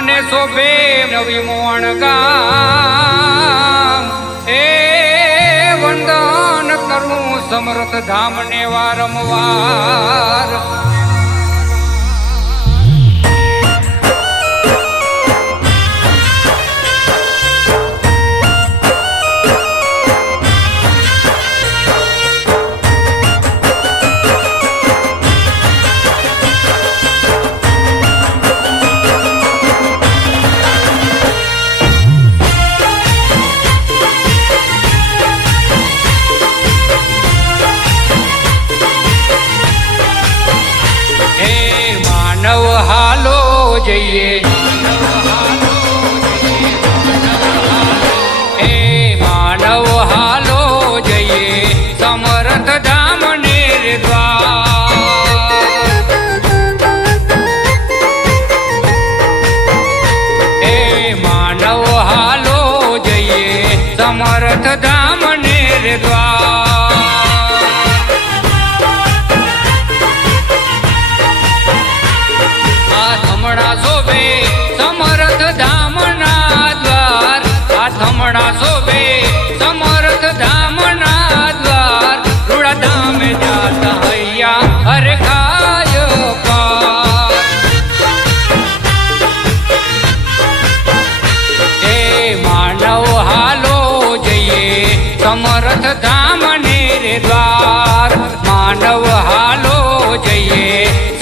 અને શોભે નવી મોણ ગામ એ વંદન કરું સમર્થ ધામને વારંવાર હાલો જઈએ એ માનવ હાલો જઈએ સમર્થ ધામ ને દ્વાર એ માનવ હાલો જઈએ સમર્થ ધામ ને દ્વાર શોભે સમર્થ ધામના દ્વાર આ થમણા શોભે સમર્થ ધામના દ્વાર રૂડા ધામે જાતા હૈયા હરે ખાય પાર એ માનવ હાલો જઈએ સમર્થ ધામ ને દ્વાર માનવ હાલો જઈએ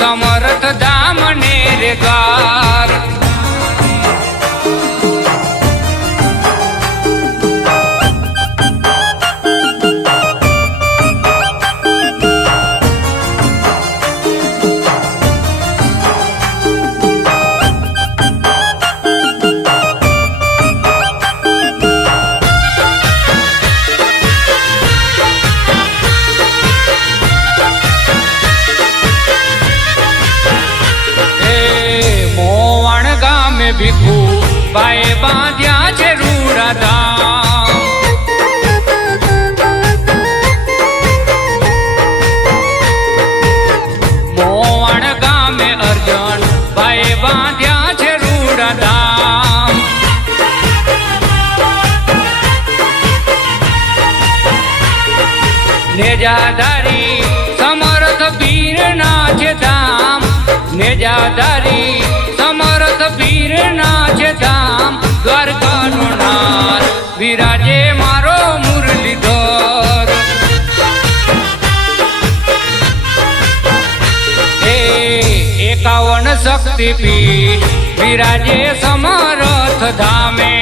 સમર્થ ધામ ને દ્વાર ભીખુ બાએ બાંધ્યા છે રૂડા ધામ મોવણ ગામે અર્જન બાએ બાંધ્યા છે રૂડા ધામ નેજાધારી સમર્થ પીરના છે ધામ નેજાધારી સમર્થ પીરના છે ધામ દ્વારકાનો નાથ વિરાજે મારો મુરલીધર એ 51 શક્તિપીઠ વિરાજે સમર્થ ધામે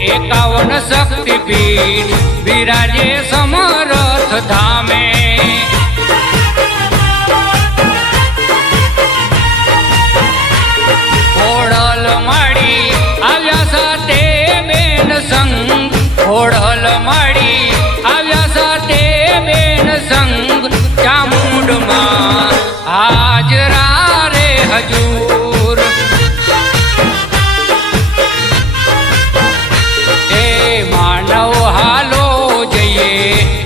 51 શક્તિપીઠ વિરાજે સમર્થ ધામે ઓળલ માડી આવ્યા સાથે બેન સંગ ઓળલ માડી આવ્યા સાથે બેન સંગ ચામુંડમાં હાજરા રે હજૂર એ માનવ હાલો જઈએ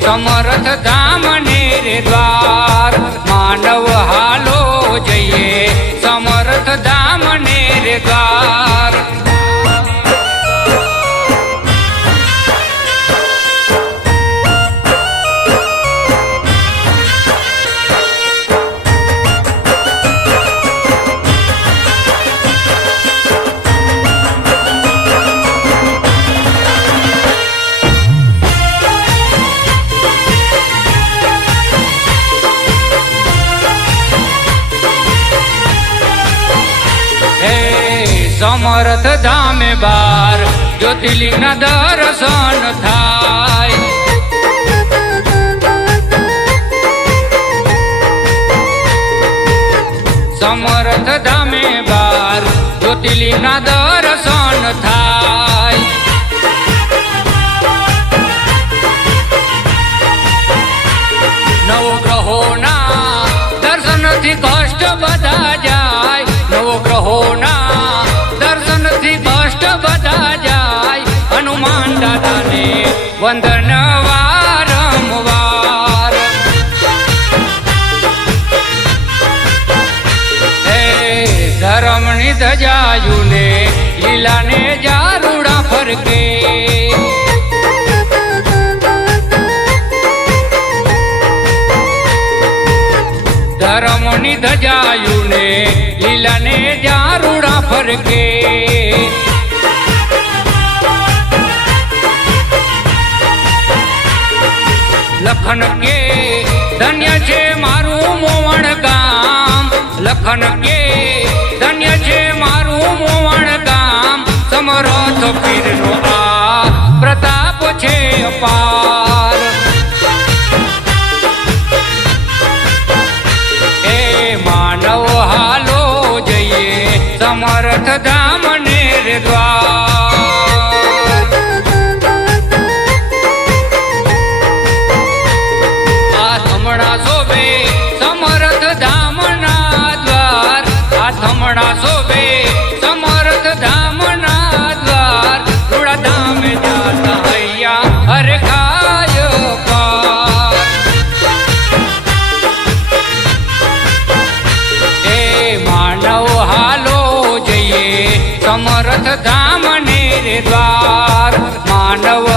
સમર્થ ધામ ને દ્વાર માનવ હાલો જઈએ સમર્થ ધામ ને દ્વાર સમર્થ ધામે બાર જ્યોતિર્લિંગના દર્શન થાય સમર્થ ધામે બાર જ્યોતિર્લિંગના દર્શન થાય નવગ્રહોના દર્શનથી કષ્ટ બધા જાય નવગ્રહોના દર્શનથી કષ્ટ બધા જાય હનુમાન દાદાને વંદન વારંવાર ધજાયું ને લીલા ને જારુડા ફરકે ધર્મની ધજાયું ને લીલા ને જારુડા ફરકે લખન કે ધન્ય છે મારું મોવણ ગામ લખન કે ધન્ય છે મારું મોવણ ગામ સમરથ પીરનો આ પ્રતાપ છે અપાર એ માનવ હાલો જઈએ સમર્થ ધામ ને રે દ્વાર શોભે સમર્થ ધામના દ્વાર આ થમણા શોભે સમર્થ ધામના દ્વાર રૂડા ધામે જાતા હૈયા હરે ખાય પાર એ માનવ હાલો જઈએ સમર્થ ધામ ને રે દ્વાર માનવ